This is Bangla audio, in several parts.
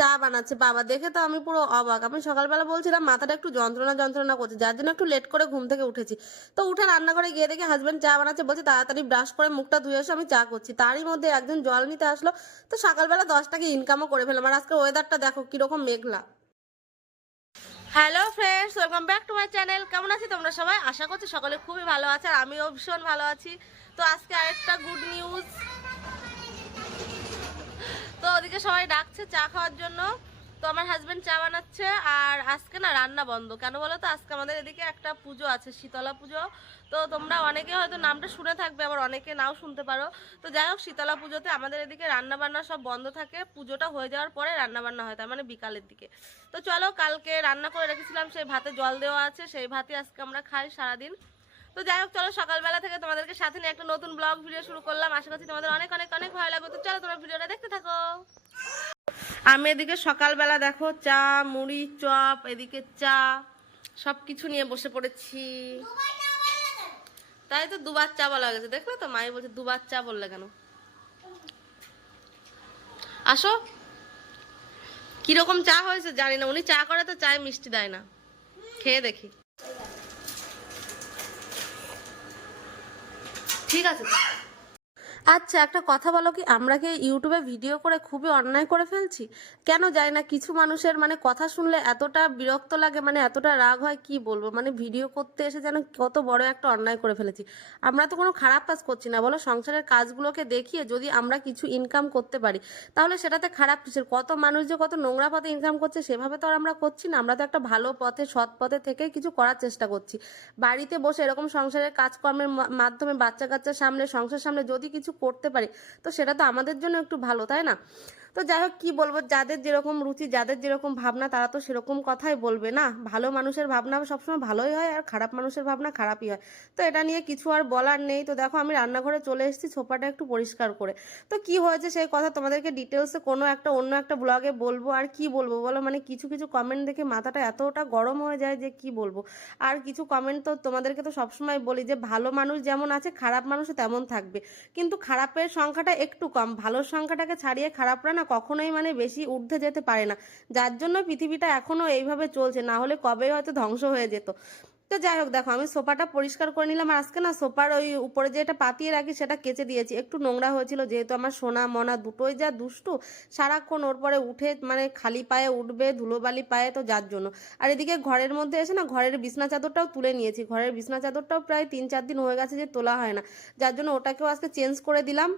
চা বানাচ্ছে। বাবা, দেখে তো আমি পুরো অবাক। আমি সকালবেলা বলছিলাম, মাথাটা একটু যন্ত্রণা যন্ত্রণা করছে, যার জন্য একটু লেট করে ঘুম থেকে উঠেছি। তো উঠে রান্নাঘরে গিয়ে দেখি হাজব্যান্ড চা বানাচ্ছে, বলছে, তাড়াতাড়ি ব্রাশ করে মুখটা ধুয়ে এসে, আমি চা করছি। তারই মধ্যে একজন জল নিতে আসলো। তো সকালবেলা দশ টাকা ইনকামও করে ফেলাম আর আজকে ওয়েদারটা দেখো, কীরকম মেঘলা। Hello friends welcome back to my channel কেমন আছি তোমরা সবাই? আশা করছি সকলে খুবই ভালো আছে, আর আমিও ভীষণ ভালো আছি। তো আজকে আরেকটা গুড নিউজ তো ওদিকে সবাই ডাকছে চা খাওয়ার জন্য। তো আমার হাজবেন্ড চা বানাচ্ছে আর আজকে না রান্না বন্ধ। কেন বলো তো? আজকে আমাদের এদিকে একটা পুজো আছে, শীতলা পুজো। তো তোমরা অনেকে হয়তো নামটা শুনে থাকবে, আবার অনেকে নাও শুনতে পারো। তো যাই হোক, শীতলা পুজোতে আমাদের এদিকে রান্না বান্না সব বন্ধ থাকে। পুজোটা হয়ে যাওয়ার পরে রান্না বান্না হয়, তার মানে বিকালের দিকে। তো চলো, কালকে রান্না করে রেখেছিলাম, সেই ভাতে জল দেওয়া আছে, সেই ভাতই আজকে আমরা খাই সারাদিন। তো যাই হোক, চলো সকালবেলা থেকে তোমাদেরকে সাথে নিয়ে একটা নতুন ব্লগ ভিডিও শুরু করলাম। আশা করছি তোমাদের অনেক অনেক অনেক ভালো লাগবে। তো চলো তোমরা ভিডিওটা দেখতে থাকো। আমি এদিকে সকালবেলা দেখো চা, মুড়ি, চপ, এদিকে চা সব কিছু নিয়ে বসে পড়েছি। তাই তো দুবার চা বলা গেছে। দেখলে তো? মাই বলছে, দুবার চা বললে কেন? আসো। কীরকম চা হয়েছে জানি না। উনি চা করে তো চায় মিষ্টি দেয় না। খেয়ে দেখি। ঠিক আছে তো। আচ্ছা একটা কথা বলো কি? আমরা কি ইউটিউবে ভিডিও করে খুবই অন্যায় করে ফেলছি? কেন জানি না, কিছু মানুষের মানে কথা শুনলে এতটা বিরক্ত লাগে মানে এতটা রাগ হয়, কি বলব? মানে ভিডিও করতে এসে যেন কত বড় একটা অন্যায় করে ফেলেছি। আমরা তো কোনো খারাপ কাজ করছি না, বলো? সংসারের কাজগুলোকে দেখিয়ে যদি আমরা কিছু ইনকাম করতে পারি, তাহলে সেটাতে খারাপ কিসের? কত মানুষ যে কত নোংরা পথে ইনকাম করছে, সেভাবে তো আর আমরা করছি না। আমরা তো একটা ভালো পথে, সৎ পথে থেকে কিছু করার চেষ্টা করছি। বাড়িতে বসে এরকম সংসারের কাজকর্মের মাধ্যমে বাচ্চা কাচ্চার সামনে, সংসার সামনে যদি কিছু করতে পারি। তো সেটা তো আমাদের জন্য একটু ভালো তাই না? তো যাই হোক কি বলব? যাদের যেরকম রুচি, যাদের যেরকম ভাবনা, তারা তো সেরকম কথাই বলবে না। ভালো মানুষের ভাবনা সবসময় ভালোই হয় আর খারাপ মানুষের ভাবনা খারাপই হয়। তো এটা নিয়ে কিছু আর বলার নেই। তো দেখো, আমি রান্নাঘরে চলে এসেছি সোফাটা একটু পরিষ্কার করে। তো কি হয়েছে সেই কথা তোমাদেরকে ডিটেলসে কোনো একটা, অন্য একটা ব্লগে বলব। আর কি বলব বলো? মানে কিছু কিছু কমেন্ট দেখে মাথাটা এতটা গরম হয়ে যায় যে কি বলব? আর কিছু কমেন্ট তো তোমাদেরকে তো সবসময় বলি যে, ভালো মানুষ যেমন আছে, খারাপ মানুষও তেমন থাকবে। কিন্তু খারাপের সংখ্যাটা একটু কম। ভালোর সংখ্যাটাকে ছাড়িয়ে খারাপরা না কখনোই মানে বেশি ঊর্ধ্বে যেতে পারে না। যার জন্য পৃথিবীটা এখনও এইভাবে চলছে, না হলে কবেই হয়তো ধ্বংস হয়ে যেত। তো যাই হোক, দেখো, আমি সোফাটা পরিষ্কার করে নিলাম। আর আজকে না, সোফার ওই উপরে যে এটা পাতিয়ে রাখি, সেটা কেচে দিয়েছি। একটু নোংরা হয়েছিল, যেহেতু আমার সোনা মনা দুটোই যা দুষ্টু, সারাক্ষণ ওর পরে উঠে মানে খালি পায়ে উঠবে, ধুলোবালি পায়ে, তো যার জন্য। আর এদিকে ঘরের মধ্যে এসে না, ঘরের বিছনা চাদরটাও তুলে নিয়েছি। ঘরের বিছনা চাদরটাও প্রায় তিন চার দিন হয়ে গেছে যে তোলা হয় না। যার জন্য ওটাকেও আজকে চেঞ্জ করে দিলাম।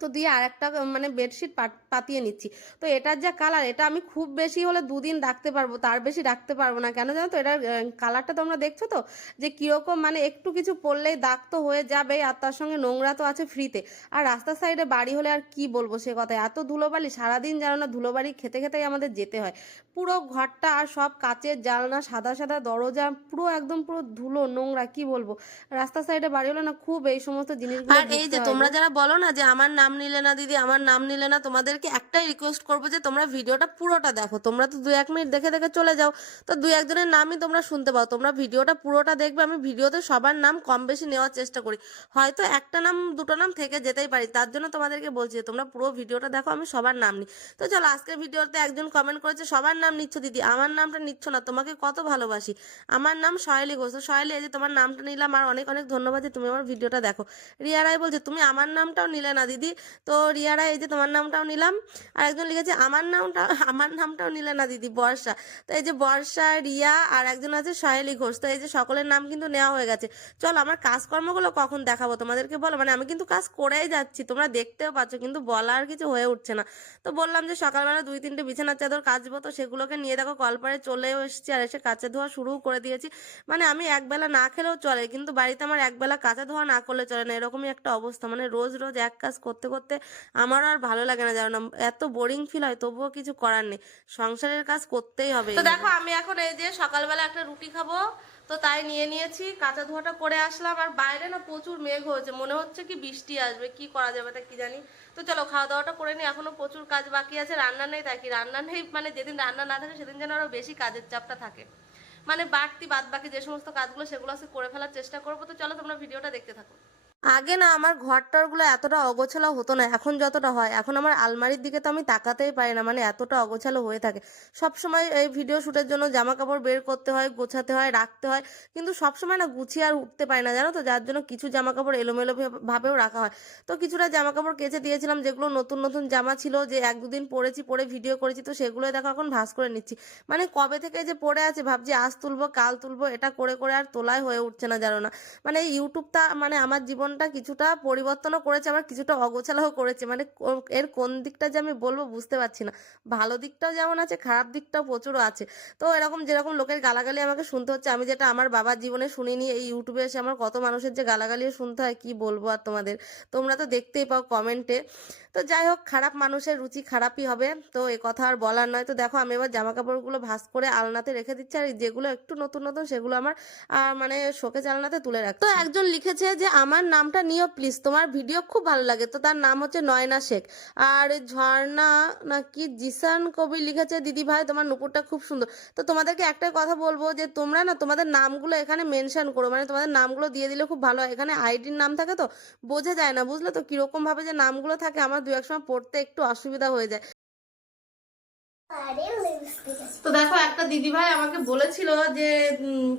তো দিয়ে আরেকটা মানে বেডশিট পাত- পাতিয়ে নিচ্ছি। তো এটার যা কালার এটা আমি খুব বেশি হলে দুদিন রাখতে পারব তার বেশি রাখতে পারব না। কেন জানো তো এটার কালারটা তোমরা দেখছ তো? যে কীরকম মানে একটু কিছু পরলেই দাগ তো হয়ে যাবে আর তার সঙ্গে নোংরা তো আছে ফ্রিতে আর রাস্তার সাইডে বাড়ি হলে আর কি বলব সে কথা? এত ধুলোবালি সারাদিন জানো না ধুলোবালি খেতে খেতেই আমাদের যেতে হয়। পুরো ঘরটা আর সব কাচের জানলা সাদা সাদা দরজা পুরো একদম পুরো ধুলো নোংরা কি বলব? রাস্তার সাইডে বাড়ি হলে না খুব এই সমস্ত জিনিসগুলো আর এই যে তোমরা যারা বলো না যে আমার নাম নিলে না, দিদি? আমার নাম নিলে না, তোমাদেরকে একটাই রিকোয়েস্ট করব যে তোমরা ভিডিওটা পুরোটা দেখো। তোমরা তো দু এক মিনিট দেখে দেখে চলে যাও। তো দু একজনের নামই তোমরা শুনতে পাও। তোমরা ভিডিওটা পুরোটা দেখবে। আমি ভিডিওতে সবার নাম কম বেশি নেওয়ার চেষ্টা করি। হয়তো একটা নাম, দুটো নাম থেকে যেতেই পারি। তার জন্য তোমাদেরকে বলছি তোমরা পুরো ভিডিওটা দেখো, আমি সবার নাম নিই। তো চলো, আজকের ভিডিওতে একজন কমেন্ট করেছে, সবার নাম নিচ্ছ দিদি? আমার নামটা নিচ্ছ না, তোমাকে কত ভালোবাসি? আমার নাম শৈলী ঘোষ। তো শৈলী এই যে তোমার নামটা নিলাম, আর অনেক অনেক ধন্যবাদ যে তুমি আমার ভিডিওটা দেখো। রিয়া রায় বলছে, তুমি আমার নামটাও নিলে না, দিদি? তো রিয়া রায় এই যে তোমার নামটাও নিলাম। আর একজন লিখেছে, আমার নামটা, আমার নামটাও নিলে না দিদি, বর্ষা। তো এই যে বর্ষা, রিয়া, আর একজন আছে সহেলি ঘোষ। তো এই যে সকলের নাম কিন্তু নেওয়া হয়ে গেছে। চলো, আমার কাজকর্মগুলো কখন দেখাবো? তোমাদেরকে বলো মানে আমি কিন্তু কাজ করেই যাচ্ছি, তোমরা দেখতেও পাচ্ছ, কিন্তু বলার কিছু হয়ে উঠছে না। তো বললাম যে সকালবেলা দুই তিনটে বিছানার চাদর কাচবো, তো সেগুলোকে নিয়ে দেখো, কলপারে চলেও এসেছি আর এসে কাচা ধোয়া শুরুও করে দিয়েছি। মানে আমি একবেলা না খেলেও চলে, কিন্তু বাড়িতে আমার একবেলা কাঁচা ধোয়া না করলে চলে না, এরকমই একটা অবস্থা। মানে রোজ রোজ এক কাজ করতে করতে করতে আমারও আর ভালো লাগে না জানো না। এত বোরিং ফিল হয় তবুও কিছু করার নেই। সংসারের কাজ করতেই হবে তো দেখো আমি এখন এই যে সকালবেলা একটা রুটি খাব তো তাই নিয়ে নিয়েছি কাঁচা ধোয়াটা করে আসলাম আর বাইরে না প্রচুর মেঘ হয়েছে মনে হচ্ছে কি বৃষ্টি আসবে কি করা যাবে তা কি জানি। তো চলো খাওয়া দাওয়াটা করে নিই এখনও প্রচুর কাজ বাকি আছে রান্না নেই তাই কি রান্না নেই মানে যেদিন রান্না না থাকে সেদিন যেন আরও বেশি কাজের চাপটা থাকে। মানে বাড়তি বাদ বাকি যে সমস্ত কাজগুলো সেগুলো আজকে করে ফেলার চেষ্টা করব তো চলো তোমরা ভিডিওটা দেখতে থাকো। আগে না আমার ঘরটারগুলো এতটা অগোছালো হতো না, এখন যতটা হয়। এখন আমার আলমারির দিকে তো আমি তাকাতেই পারি না মানে এতটা অগোছালো হয়ে থাকে। সব সময় এই ভিডিও শ্যুটের জন্য জামা কাপড় বের করতে হয়, গোছাতে হয়, রাখতে হয়, কিন্তু সব সময় না গুছিয়ে আর উঠতে পারি না, জানো তো? যার জন্য কিছু জামা কাপড় এলোমেলো ভাবেও রাখা হয়। তো কিছুটা জামা কাপড় কেচে দিয়েছিলাম, যেগুলো নতুন নতুন জামা ছিল, যে এক দুদিন পরেছি, পরে ভিডিও করেছি, তো সেগুলোই দেখো এখন ভাস করে নিচ্ছি। মানে কবে থেকে যে পড়ে আছে, ভাবছি আজ তুলবো, কাল তুলবো, এটা করে করে আর তোলাই হয়ে উঠছে না, জানো না? মানে ইউটিউবটা মানে আমার জীবনটা কিছুটা পরিবর্তনও করেছে, আবার কিছুটা অগোছালাও করেছে। মানে এর কোন দিকটা যে আমি বলব বুঝতে পারছি না। ভালো দিকটাও যেমন আছে, খারাপ দিকটাও প্রচুর আছে। তো এরকম যেরকম লোকের গালাগালি আমাকে শুনতে হচ্ছে, আমি যেটা আমার বাবার জীবনে শুনিনি, এই ইউটিউবে এসে আমার কত মানুষের যে গালাগালিও শুনতে হয়, কি বলব আর তোমাদের? তোমরা তো দেখতেই পাও কমেন্টে তো যাই হোক, খারাপ মানুষের রুচি খারাপই হবে। তো এ কথা আর বলার নয়। তো দেখো, আমি এবার জামা কাপড়গুলো ভাঁজ করে আলনাতে রেখে দিচ্ছি, আর যেগুলো একটু নতুন নতুন, সেগুলো আমার মানে শোকে চালনাতে তুলে রাখছি। তো একজন লিখেছে যে, আমার নামটা নিও প্লিজ তোমার ভিডিও খুব ভালো লাগে। তো তার নাম হচ্ছে নয়না শেখ। আর ঝর্ণা নাকি জিসান কবি লিখেছে, দিদি ভাই, তোমার নুপুরটা খুব সুন্দর। তো তোমাদেরকে একটাই কথা বলব যে, তোমরা না তোমাদের নামগুলো এখানে মেনশন করো। মানে তোমাদের নামগুলো দিয়ে দিলে খুব ভালো হয়। এখানে আইডির নাম থাকে তো, বোঝা যায় না। বুঝলে তো? কীরকম ভাবে যে নামগুলো থাকে, আমার দু এক সময় পড়তে একটু অসুবিধা হয়ে যায়। তো দেখো একটা দিদি ভাই আমাকে বলেছিল যে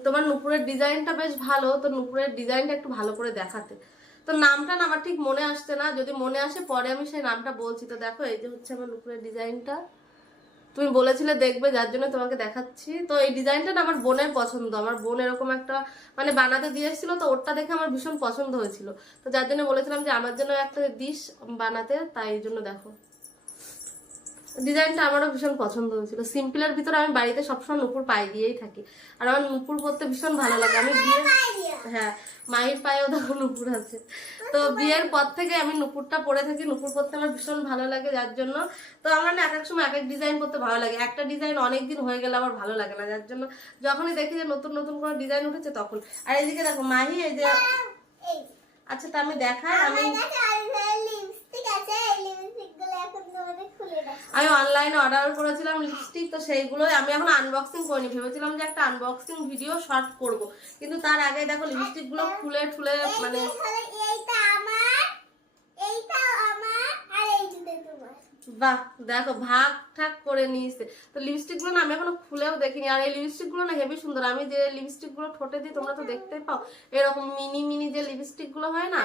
তোমার নুপুরের ডিজাইনটা বেশ ভালো তো নুপুরের ডিজাইনটা একটু ভালো করে দেখাতে। তো নামটা না আমার ঠিক মনে আসছে না। যদি মনে আসে পরে আমি সেই নামটা বলছি। তো দেখো এই যে হচ্ছে আমার নুপুরের ডিজাইনটা। তুমি বলেছিলে দেখবে, যার জন্য তোমাকে দেখাচ্ছি। তো এই ডিজাইনটা না আমার বোনের পছন্দ। আমার বোন এরকম একটা মানে বানাতে দিয়ে এসেছিল, তো ওরটা দেখে আমার ভীষণ পছন্দ হয়েছিল। তো যার জন্য বলেছিলাম যে আমার জন্য একটা ডিশ বানাতে, তাই জন্য দেখো। ডিজাইনটা আমারও ভীষণ পছন্দ হয়েছিল। সিম্পলের ভিতরে আমি বাড়িতে সবসময় নুপুর পায়ে দিয়েই থাকি। আর আমার নুপুর পরতে ভীষণ ভালো লাগে। আমি বিয়ে হ্যাঁ মায়ের পায়েও দেখো নুপুর আছে। তো বিয়ের পর থেকে আমি নুপুরটা পরে থাকি। নুপুর পরতে আমার ভীষণ ভালো লাগে যার জন্য। তো আমার না এক এক সময় এক এক ডিজাইন করতে ভালো লাগে। একটা ডিজাইন অনেক দিন হয়ে গেলে আমার ভালো লাগে না যার জন্য যখনই দেখি যে নতুন নতুন কোনো ডিজাইন উঠেছে তখন। আর এইদিকে দেখো মাহি এই যে আচ্ছা তা আমি দেখাই আমি আমি অনলাইনে অর্ডার করেছিলাম লিপস্টিক তো সেইগুলোই আমি এখন আনবক্সিং করিনি। ভেবেছিলাম যে একটা আনবক্সিং ভিডিও শর্ট করব। কিন্তু তার আগে দেখো লিপস্টিকগুলো খুলে ঠুলে মানে বাহ দেখো ভাগ ঠাক করে নিয়েছে। তো লিপস্টিকগুলো না আমি এখনও খুলেও দেখিনি। আর এই লিপস্টিকগুলো না হেভি সুন্দর। আমি যে লিপস্টিকগুলো ঠোঁটে দিই তোমরা তো দেখতেই পাও। এরকম মিনি মিনি যে লিপস্টিকগুলো হয় না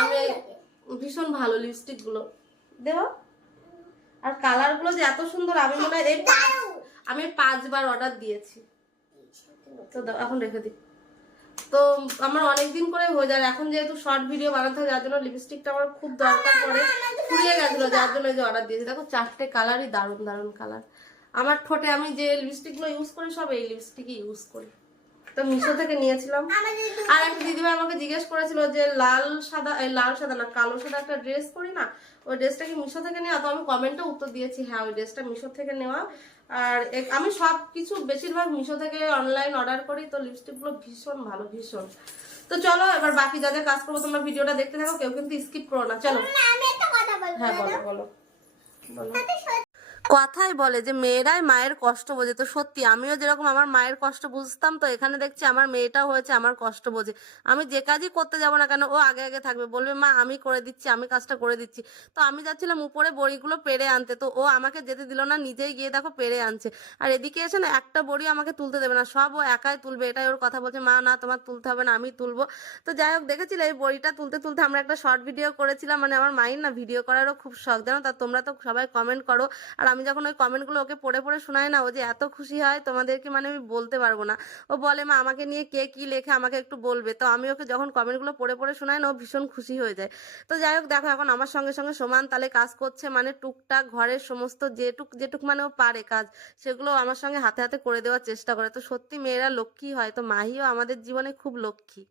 আমি ভীষণ ভালো লিপস্টিকগুলো। দেও আর কালারগুলো যে এত সুন্দর আমি মনে হয় এই আমি পাঁচবার অর্ডার দিয়েছি। তো দাও, এখন রেখে দিই। তো আমার অনেক দিন করে হয়ে যায় এখন যেহেতু শর্ট ভিডিও বানাতে হয় যার জন্য লিপস্টিকটা আমার খুব দরকার পড়ে। ফুরিয়ে গেছিল যার জন্য এই যে অর্ডার দিয়েছি। দেখো চারটে কালারই দারুণ দারুণ কালার আমার ঠোঁটে আমি যে লিপস্টিকগুলো ইউজ করি সব এই লিপস্টিকই ইউজ করি। তো মিশো থেকে নিয়েছিলাম। আর একটা দিদিভাই আমাকে জিজ্ঞেস করেছিল যে লাল সাদা লাল সাদা না কালো সাদা একটা ড্রেস করি না? ওই ড্রেসটা কি মিশো থেকে নেওয়া? তো আমি কমেন্টে উত্তর দিয়েছি হ্যাঁ ওই ড্রেসটা মিশো থেকে নেওয়া। আর আমি সব কিছু বেশিরভাগ মিশো থেকে অনলাইন অর্ডার করি তো লিপস্টিকগুলো ভীষণ ভালো ভীষণ। তো চলো এবার বাকি যা যা কাজ করব তোমরা ভিডিওটা দেখতে থাকো কেউ কিন্তু স্কিপ করো না। চলো। হ্যাঁ বলো বলো। বলো। কথাই বলে যে, মেয়েরাই মায়ের কষ্ট বোঝে। তো সত্যি, আমিও যেরকম আমার মায়ের কষ্ট বুঝতাম, তো এখানে দেখছি আমার মেয়েটাও হয়েছে আমার কষ্ট বোঝে। আমি যে কাজই করতে যাব না কেন, ও আগে আগে থাকবে। বলবে, মা, আমি করে দিচ্ছি, আমি কাজটা করে দিচ্ছি। তো আমি যাচ্ছিলাম উপরে বড়িগুলো পেরে আনতে, তো ও আমাকে যেতে দিল না, নিজেই গিয়ে দেখো পেরে আনছে। আর এদিকে এসে না একটা বড়ি আমাকে তুলতে দেবে না, সব ও একাই তুলবে, এটাই ওর কথা বলছে, মা, না, তোমার তুলতে হবে না, আমি তুলবো। তো যাই হোক, দেখেছিলে এই বড়িটা তুলতে তুলতে আমরা একটা শর্ট ভিডিও করেছিলাম মানে আমার মায়ের না ভিডিও করারও খুব শখ, জানো? তা তোমরা তো সবাই কমেন্ট করো, আর আমি যখন ওই কমেন্টগুলো ওকে পড়ে পড়ে শোনাই না, ও যে এত খুশি হয়, তোমাদেরকে মানে আমি বলতে পারব না। ও বলে, মা, আমাকে নিয়ে কে কি লেখে আমাকে একটু বলবে। তো আমি ওকে যখন কমেন্টগুলো পড়ে পড়ে শোনাই না, ও ভীষণ খুশি হয়ে যায়। তো যাই হোক, দেখো এখন আমার সঙ্গে সঙ্গে সমান তালে কাজ করছে মানে টুকটাক ঘরের সমস্ত যেটুক যেটুক মানে ও পারে কাজ, সেগুলো আমার সঙ্গে হাতে হাতে করে দেওয়ার চেষ্টা করে। তো সত্যি মেয়েরা লক্ষ্মী হয়, তো মাহিও আমাদের জীবনে খুব লক্ষ্মী।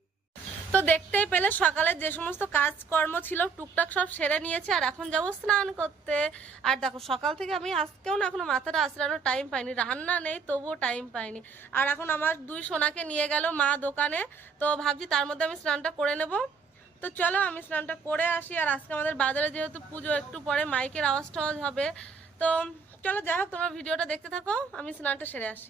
তো দেখতেই পেলে সকালে যে সমস্ত কাজকর্ম ছিল, টুকটাক সব সেরে নিয়েছে আর এখন যাব স্নান করতে। আর দেখো, সকাল থেকে আমি আজকেও না এখনও মাথাটা আসরানোর টাইম পাইনি, রান্না নেই তবুও টাইম পাইনি। আর এখন আমার দুই সোনাকে নিয়ে গেল মা দোকানে, তো ভাবছি তার মধ্যে আমি স্নানটা করে নেব। তো চলো আমি স্নানটা করে আসি, আর আজকে আমাদের বাজারে যেহেতু পুজো, একটু পরে মাইকের আওয়াজ টাওয়াজ হবে। তো চলো যাই হোক, তোমরা ভিডিওটা দেখতে থাকো, আমি স্নানটা সেরে আসি।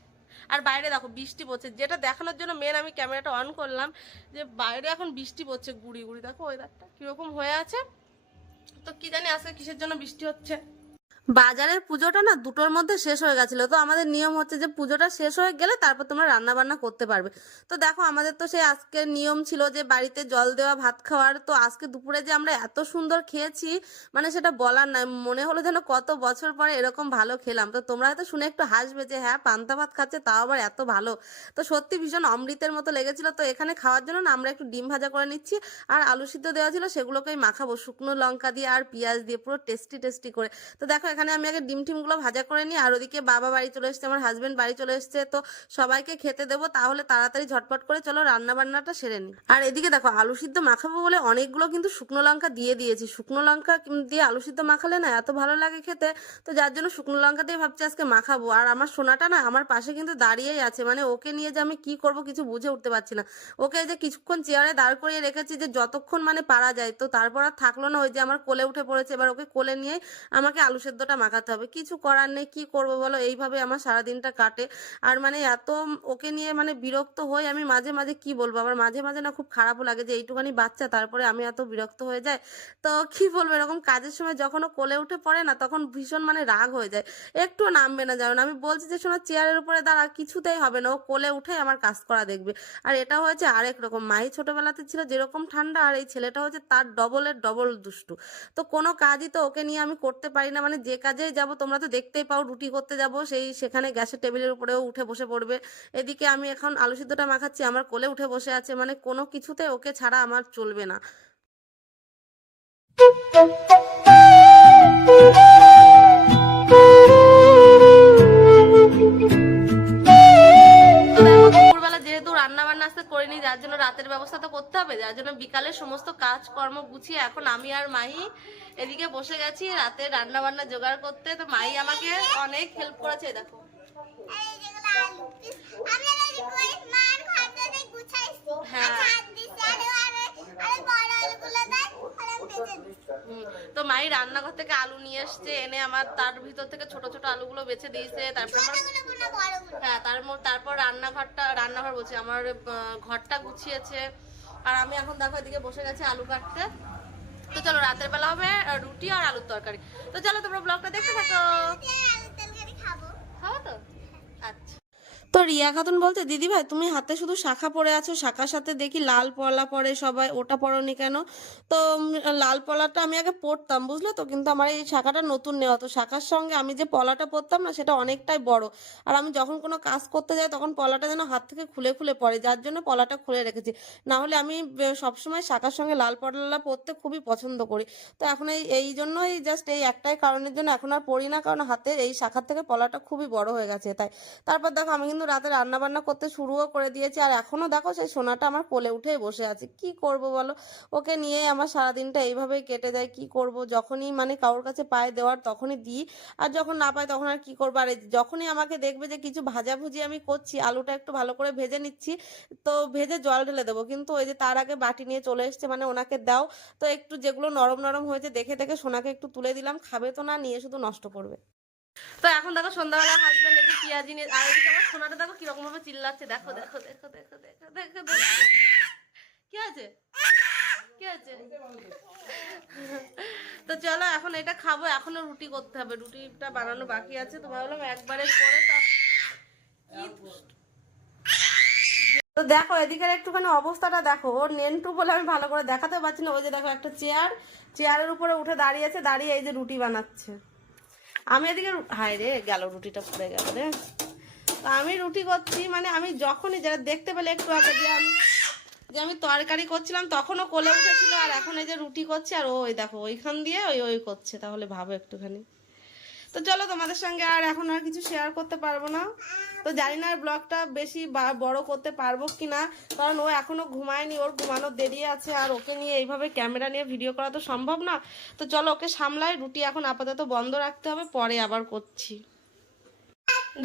আর বাইরে দেখো বৃষ্টি পড়ছে। যেটা দেখানোর জন্য মেন আমি ক্যামেরাটা অন করলাম যে বাইরে এখন বৃষ্টি পড়ছে, গুড়ি গুড়ি। দেখো ওয়েদারটা কীরকম হয়ে আছে। তো কী জানি আজকে কিসের জন্য বৃষ্টি হচ্ছে। বাজারের পুজোটা না দুটোর মধ্যে শেষ হয়ে গেছিল। তো আমাদের নিয়ম হচ্ছে যে পুজোটা শেষ হয়ে গেলে তারপর তোমরা রান্না বান্না করতে পারবে। তো দেখো, আমাদের তো সেই আজকের নিয়ম ছিল যে বাড়িতে জল দেওয়া, ভাত খাওয়ার। তো আজকে দুপুরে যে আমরা এত সুন্দর খেয়েছি মানে সেটা বলার নয় মনে হলো যেন কত বছর পরে এরকম ভালো খেলাম। তো তোমরা হয়তো শুনে একটু হাসবে যে হ্যাঁ পান্তা ভাত খাচ্ছে, তাও আবার এত ভালো। তো সত্যি ভীষণ অমৃতের মতো লেগেছিল। তো এখানে খাওয়ার জন্য না আমরা একটু ডিম ভাজা করে নিচ্ছি। আর আলু সিদ্ধ দেওয়া ছিল, সেগুলোকেই মাখাবো। শুকনো লঙ্কা দিয়ে আর পেঁয়াজ দিয়ে, পুরো টেস্টি টেস্টি করে। তো দেখো এখানে আমি আগে ডিম টিমগুলো ভাজা করে নিই, আর ওদিকে বাবা বাড়ি চলে এসছে, আমার হাজব্যান্ড বাড়ি চলে এসছে, তো সবাইকে খেতে দেবো, তাহলে তাড়াতাড়ি ঝটপট করে চলো রান্না বান্নাটা সেরে নিই। আর এদিকে দেখো, আলু সিদ্ধ মাখাবো বলে অনেকগুলো কিন্তু শুকনো লঙ্কা দিয়ে দিয়েছি। শুকনো লঙ্কা দিয়ে আলু সিদ্ধ মাখালে না এত ভালো লাগে খেতে, তো যার জন্য শুকনো লঙ্কা দিয়ে ভাবছি আজকে মাখাবো। আর আমার সোনাটা না আমার পাশে কিন্তু দাঁড়িয়েই আছে মানে ওকে নিয়ে যে আমি কি করব কিছু বুঝে উঠতে পারছি না। ওকে যে কিছুক্ষণ চেয়ারে দাঁড় করিয়ে রেখেছি যে যতক্ষণ মানে পারা যায়, তো তারপর আর থাকল না, ওই যে আমার কোলে উঠে পড়েছে, এবার ওকে কোলে নিয়ে আমাকে আলু সেদ্ধটা মাখাতে হবে? কিছু করার নেই, কি করব বলো? এইভাবে আমার সারাদিনটা কাটে। আর মানে এত ওকে নিয়ে মানে বিরক্ত হই, আমি মাঝে মাঝে কি বলব? আবার মাঝে মাঝে না খুব খারাপও লাগে যে এইটুখানি বাচ্চা, তারপরে আমি এত বিরক্ত হয়ে যায় তো কি বলব? এরকম কাজের সময় যখন ও কোলে উঠে পড়ে না, তখন ভীষণ মানে রাগ হয়ে যায়। একটু নামবে না যেমন আমি বলছি যে, শোনা, চেয়ারের উপরে দাঁড়া, কিছুতেই হবে না। ও কোলে উঠে আমার কাজ করা দেখবে। আর এটা হয়েছে আরেক রকম। মাই ছোটবেলাতে ছিল যেরকম ঠান্ডা, আর এই ছেলেটা হচ্ছে তার ডবলের ডবল দুষ্টু। তো কোনো কাজই তো ওকে নিয়ে আমি করতে পারি না। মানে যে কাজেই যাব, তোমরা তো দেখতেই পাও রুটি করতে যাব, সেই সেখানে গ্যাসের টেবিলের উপরেও উঠে বসে পড়বে। এদিকে আমি এখন আলু সিদ্ধটা মাখাচ্ছি, আমার কোলে উঠে বসে আছে মানে কোনো কিছুতে ওকে ছাড়া আমার চলবে না। রান্না করে নিই যার জন্য রাতের ব্যবস্থা তো করতে হবে যার জন্য বিকালে সমস্ত কাজকর্ম গুছিয়ে এখন আমি আর মাহি এদিকে বসে গেছি রাতে রান্না বান্না জোগাড় করতে। তো মাহি আমাকে অনেক হেল্প করেছে দেখো। এই যেগুলো আলু পিস আমি রেডি করে মার খাতাতে গুছাইছি হ্যাঁ। আচ্ছা হাত দিছি আরে আরে আরে বড় আলুগুলো দেখ আর আমি ভেজে দিছি হুম, তো মাই রান্নাঘর থেকে আলু নিয়ে এসছে এনে আমার তার ভিতর থেকে ছোট ছোট আলুগুলো বেছে দিয়েছে তারপর আমার হ্যাঁ তার তারপর রান্নাঘরটা রান্নাঘর বলছি আমার ঘরটা গুছিয়েছে। আর আমি এখন দেখো এদিকে বসে গেছি আলু কাটতে। তো চলো রাতের বেলা হবে রুটি আর আলুর তরকারি। তো চলো তোমরা ব্লগটা দেখতে থাকো। খাব তো? তো রিয়া খাতুন বলতে, দিদি ভাই, তুমি হাতে শুধু শাখা পরে আছো, শাখার সাথে দেখি লাল পলা পরে সবাই, ওটা পরনি কেন? তো লাল পলাটা আমি আগে পরতাম, বুঝলে তো? কিন্তু আমার এই শাখাটা নতুন নেওয়া, তো শাখার সঙ্গে আমি যে পলাটা পরতাম না, সেটা অনেকটাই বড়। আর আমি যখন কোনো কাজ করতে যাই, তখন পলাটা যেন হাত থেকে খুলে খুলে পড়ে, যার জন্য পলাটা খুলে রেখেছি। না হলে আমি সবসময় শাখার সঙ্গে লাল পলা পরতে খুবই পছন্দ করি। তো এখন এই এই জন্যই জাস্ট এই একটাই কারণের জন্য এখন আর পরি না, কারণ হাতে এই শাখার থেকে পলাটা খুবই বড় হয়ে গেছে, তাই। তারপর দেখো, আমি কিন্তু রাতে রান্না বান্না করতে শুরুও করে দিয়েছি। আর এখনও দেখো সেই সোনাটা আমার কোলে উঠেই বসে আছে। কি করব বলো? ওকে নিয়ে আমার সারাদিনটা এইভাবেই কেটে যায়। কি করব? যখনই মানে কারোর কাছে পায়ে দেওয়ার তখনই দিই। আর যখন না পাই তখন আর কি করব? আর যখনই আমাকে দেখবে যে কিছু ভাজাভুজি আমি করছি, আলুটা একটু ভালো করে ভেজে নিচ্ছি, তো ভেজে জল ঢেলে দেবো। কিন্তু ওই যে তার আগে বাটি নিয়ে চলে এসছে মানে ওনাকে দাও। তো একটু যেগুলো নরম নরম হয়েছে, দেখে দেখে সোনাকে একটু তুলে দিলাম। খাবে তো না, নিয়ে শুধু নষ্ট করবে। তো এখন দেখো সন্ধ্যাবেলা হাজবেন্ড এদিকে পেঁয়াজি নিয়ে আর এদিকে আমার সোনাটা দেখো কীরকম ভাবে চিল্লাচ্ছে। দেখো দেখো দেখো দেখো দেখো দেখো দেখো। কি আছে কি আছে তো চলো, এখন এটা খাব। এখনও রুটি করতে হবে। রুটিটা বানানো বাকি আছে। তো ভাবলাম একবারে করে তা দেখো, এদিকের একটুখানি অবস্থাটা দেখো। ওর নেন্টু বলে আমি ভালো করে দেখাতে পারছি না। ওই যে দেখো একটা চেয়ার চেয়ারের উপরে উঠে দাঁড়িয়েছে দাঁড়িয়ে এই যে রুটি বানাচ্ছে। আমি এদিকে হায় রে, গেল রুটিটা পড়ে গেল রে। তো আমি রুটি করছি মানে আমি যখনই যারা দেখতে পেলে একটু আগে যে আমি যে আমি তরকারি করছিলাম, তখনও কোলে উঠেছিল, আর এখন এই যে রুটি করছে, আর ওই দেখো, ওইখান দিয়ে ওই ওই করছে, তাহলে ভাবো একটুখানি। তো চলো তোমাদের সঙ্গে আর এখন আর কিছু শেয়ার করতে পারব না। তো জানি না ব্লগটা বেশি বড় করতে পারব কি না কারণ ও এখনও ঘুমায়নি, ওর ঘুমানোর দেরি আছে আর ওকে নিয়ে এইভাবে ক্যামেরা নিয়ে ভিডিও করা তো সম্ভব না। তো চলো ওকে সামলাই, রুটি এখন আপাতত বন্ধ রাখতে হবে, পরে আবার করছি।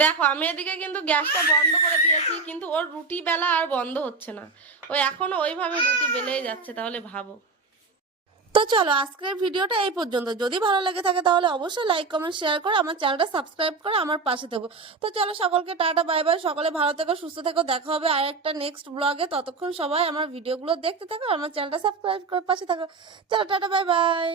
দেখো, আমি এদিকে কিন্তু গ্যাসটা বন্ধ করে দিয়েছি, কিন্তু ওর রুটি বেলা আর বন্ধ হচ্ছে না। ও এখনও ওইভাবে রুটি বেলেই যাচ্ছে, তাহলে ভাবো। তো চলো, আজকের ভিডিওটা এই পর্যন্ত। যদি ভালো লাগে থাকে তাহলে অবশ্যই লাইক কমেন্ট শেয়ার করে আমার চ্যানেলটা সাবস্ক্রাইব করে আমার পাশে থেকো। তো চলো, সকলকে টাটা বাই বাই সকলে ভালো থেকো, সুস্থ থেকো। দেখা হবে আর একটা নেক্সট ব্লগে ততক্ষণ সবাই আমার ভিডিওগুলো দেখতে থাকো, আমার চ্যানেলটা সাবস্ক্রাইব করে পাশে থাকো। চলো, টাটা বাই বাই